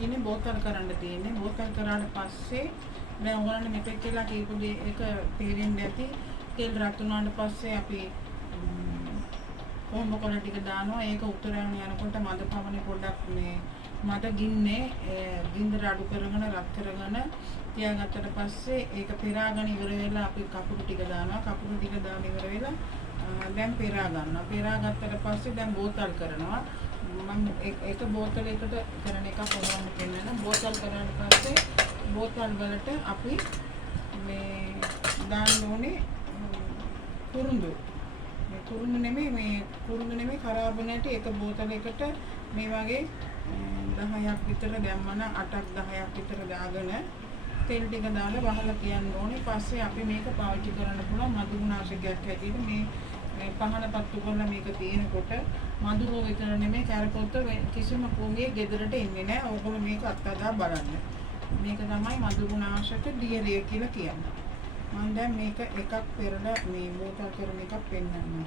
තියෙන්නේ බෝතල් කරන්න තියෙන්නේ. බෝතල් කරාට පස්සේ දැන් ඔයගොල්ලන්ට මෙතෙක් කියලා කියපු දේ එක තේරෙන්න ඇති. තෙල් රත් වුණාට පස්සේ අපි කොහොඹ කොළ ටික දානවා. ඒක උතුරගෙන යනකොට මද පවනේ පොඩ්ඩක් මේ මද ගින්නේ ගින්දර අඩු කරගෙන රත් කරගෙන තියාගත්තට පස්සේ ඒක පෙරාගෙන ඉවර වෙලා අපි කපුරු ටික දානවා. කපුරු ටික දාන ඉවර වෙලා දැන් පෙරා ගන්නවා. පෙරා ගත්තට පස්සේ දැන් බෝතල් කරනවා. මම එක බෝතලයකට කරන එක කොහොමද කියන්නේ? බෝතල් කරාට පස්සේ බෝතල් වලට අපි මේ දාන්න ඕනේ කුරුඳු. මේ කුරුඳු නෙමෙයි ખરાබ නැටි එක බෝතලයකට මේ වගේ 10ක් විතර දැම්මම 8ක් 10ක් විතර දාගෙන තෙල් ටික දාලා වහලා තියන්න ඕනේ. පස්සේ අපි මේක පාවිච්චි කරන්න පුළුවන් මදුනාශකයක් හැටියට මේ පහන පත්තු කරලා මේක තියෙනකොට මදුරුව විතර නෙමෙයි කැරපොත්ත කිසිම කුඹියේ ගෙදරට එන්නේ නැහැ. ඕගොල්ලෝ මේක අත්දැක බලන්න. මේක තමයි මදුරුනාශක දියරිය කියලා කියන්නේ. මම දැන් මේක එකක් පෙරලා මේ බෝතල් කරන එකක් පෙන්නන්නම්.